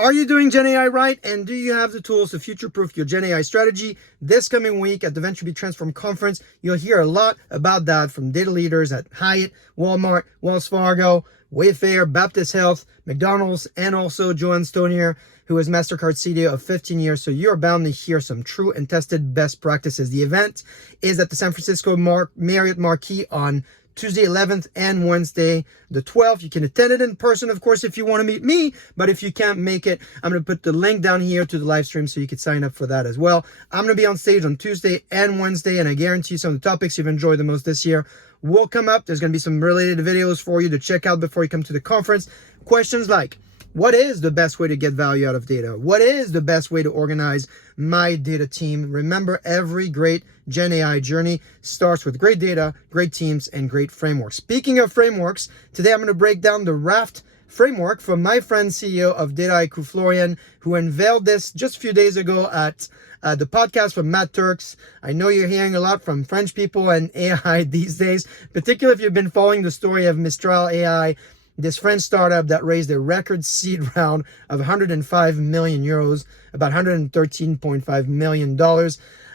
Are you doing Gen AI right? And do you have the tools to future-proof your Gen AI strategy? This coming week at the Venture Be Transformed conference, you'll hear a lot about that from data leaders at Hyatt, Walmart, Wells Fargo, Wayfair, Baptist Health, McDonald's, and also Joanne Stonier, who is MasterCard CDO of 15 years. So you're bound to hear some true and tested best practices. The event is at the San Francisco Marriott Marquis on Tuesday 11th and Wednesday the 12th. You can attend it in person, of course, if you want to meet me, but if you can't make it, I'm going to put the link down here to the live stream so you can sign up for that as well. I'm going to be on stage on Tuesday and Wednesday, and I guarantee you some of the topics you've enjoyed the most this year will come up. There's going to be some related videos for you to check out before you come to the conference. Questions like, what is the best way to get value out of data? What is the best way to organize my data team? Remember, every great Gen AI journey starts with great data, great teams, and great frameworks. Speaking of frameworks, today I'm going to break down the R.A.F framework from my friend CEO of Dataiku, Florian, who unveiled this just a few days ago at the podcast from Matt Turks. I know you're hearing a lot from French people and AI these days, particularly if you've been following the story of Mistral AI, this French startup that raised a record seed round of 105 million euros, about $113.5 million.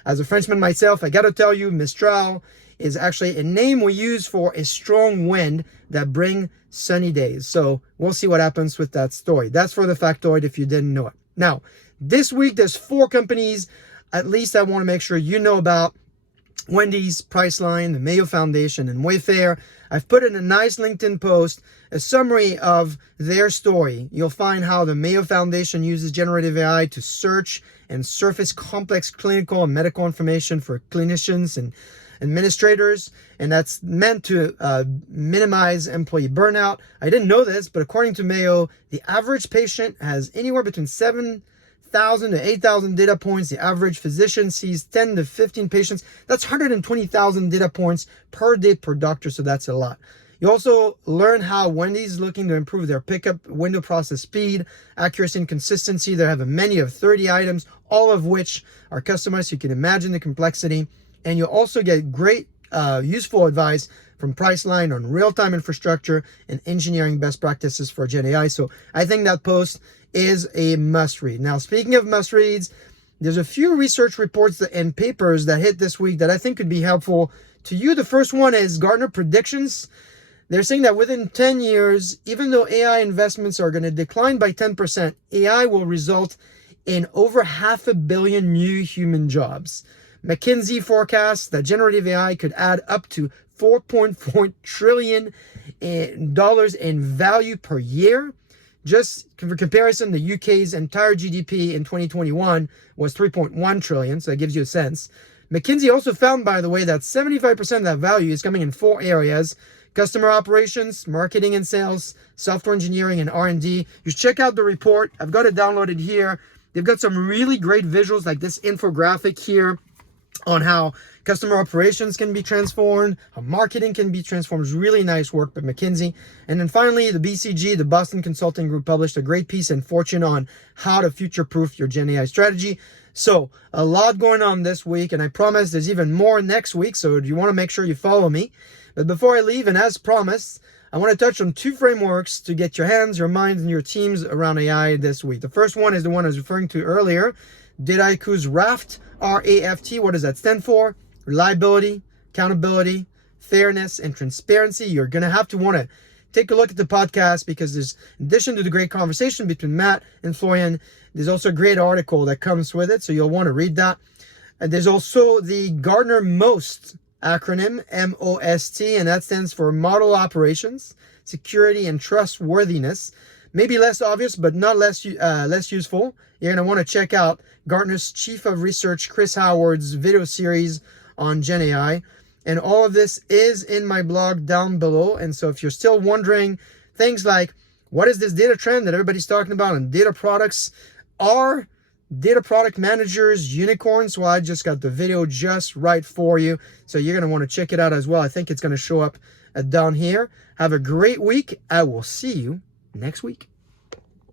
As a Frenchman myself, I got to tell you, Mistral is actually a name we use for a strong wind that bring sunny days. So we'll see what happens with that story. That's for the factoid if you didn't know it. Now, this week, there's 4 companies, at least I want to make sure you know about: Wendy's, Priceline, the Mayo Foundation, and Wayfair. I've put in a nice LinkedIn post, a summary of their story. You'll find how the Mayo Foundation uses generative AI to search and surface complex clinical and medical information for clinicians and administrators, and that's meant to minimize employee burnout. I didn't know this, but according to Mayo, the average patient has anywhere between 7,000 to 8,000 data points. The average physician sees 10 to 15 patients. That's 120,000 data points per day per doctor, so that's a lot. You also learn how Wendy's is looking to improve their pickup window process speed, accuracy, and consistency. They have a menu of 30 items, all of which are customized, so you can imagine the complexity. And you'll also get great, useful advice from Priceline on real-time infrastructure and engineering best practices for Gen AI. So I think that post is a must-read. Now, speaking of must-reads, there's a few research reports and papers that hit this week that I think could be helpful to you. The first one is Gartner predictions. They're saying that within 10 years, even though AI investments are going to decline by 10%, AI will result in over 500 million new human jobs. McKinsey forecasts that generative AI could add up to $4.4 trillion in value per year. Just for comparison, the UK's entire GDP in 2021 was 3.1 trillion, so that gives you a sense. McKinsey also found, by the way, that 75% of that value is coming in 4 areas: customer operations, marketing and sales, software engineering, and R&D. You should check out the report. I've got it downloaded here. They've got some really great visuals like this infographic here on how customer operations can be transformed, how marketing can be transformed. It's really nice work by McKinsey. And then finally, the BCG, the Boston Consulting Group, published a great piece in Fortune on how to future-proof your Gen AI strategy. So a lot going on this week, and I promise there's even more next week, so you want to make sure you follow me. But before I leave, and as promised, I want to touch on 2 frameworks to get your hands, your minds, and your teams around AI this week. The first one is the one I was referring to earlier, Dataiku's R.A.F, R-A-F-T. What does that stand for? Reliability, accountability, fairness, and transparency. You're going to have to want to take a look at the podcast because there's, in addition to the great conversation between Matt and Florian, there's also a great article that comes with it, so you'll want to read that. And there's also the Gartner MOST acronym, M-O-S-T, and that stands for Model Operations, Security, and Trustworthiness. Maybe less obvious, but not less useful. You're going to want to check out Gartner's Chief of Research, Chris Howard's video series on Gen AI. And all of this is in my blog down below. And so if you're still wondering things like, what is this data trend that everybody's talking about in data products? Are data product managers unicorns? Well, I just got the video just right for you. So you're going to want to check it out as well. I think it's going to show up down here. Have a great week. I will see you next week.